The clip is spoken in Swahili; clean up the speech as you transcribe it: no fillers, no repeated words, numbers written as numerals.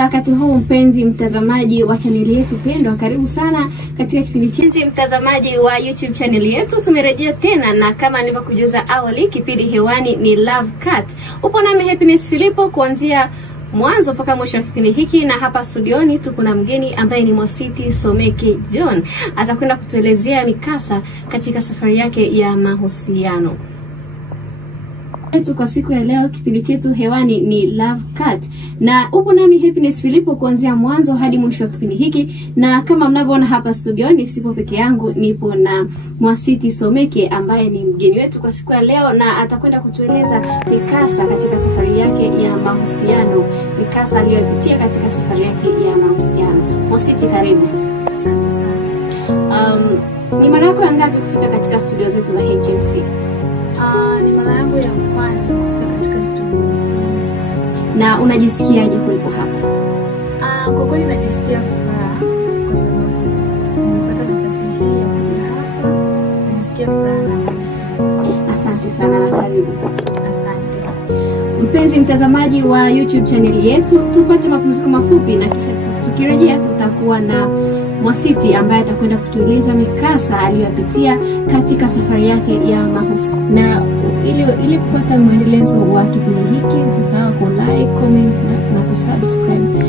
za wakati huu mpenzi mtazamaji wa chaneli yetu pendwa, karibu sana katika kipindi chetu mtazamaji wa YouTube channel yetu. Tumerejea tena na kama nilivyokujuza awali, kipindi hewani ni Love Cut. Upo nami Happiness Filipo kuanzia mwanzo mpaka mwisho wa kipindi hiki, na hapa studioni tuko na mgeni ambaye ni Mwasiti Someke John. Atakwenda kutuelezea mikasa katika safari yake ya mahusiano. Kwa siku ya leo kipindi chetu hewani ni Love Cut, na upo nami Happiness Filipo kuanzia mwanzo hadi mwisho wa kipindi hiki. Na kama mnavyoona hapa studioni, sipo peke yangu, nipo na Mwasiti Someke ambaye ni mgeni wetu kwa siku ya leo, na atakwenda kutueleza mikasa katika safari yake ya mahusiano, mikasa aliyopitia katika safari yake ya mahusiano. Mwasiti, karibu. Asante sana. Ni mara yako ya ngapi kufika katika studio zetu za HMC? Ni mara yangu ya kwanza kufika katika studio hizi. Na unajisikiaje kuwepo hapa? Kwa kweli najisikia furaha kwa sababu nimepata nafasi hii ya kuja hapa. Najisikia furaha. Asante sana na karibu. Asante. Mpenzi mtazamaji wa YouTube channel yetu, tupate mapumziko mafupi na kisha tukirejea tutakuwa na Mwasiti ambaye atakwenda kutueleza mikasa aliyopitia katika safari yake ya mahusiano. Na ili kupata mwendelezo wa kipindi hiki, usisahau ku like, comment na kusubscribe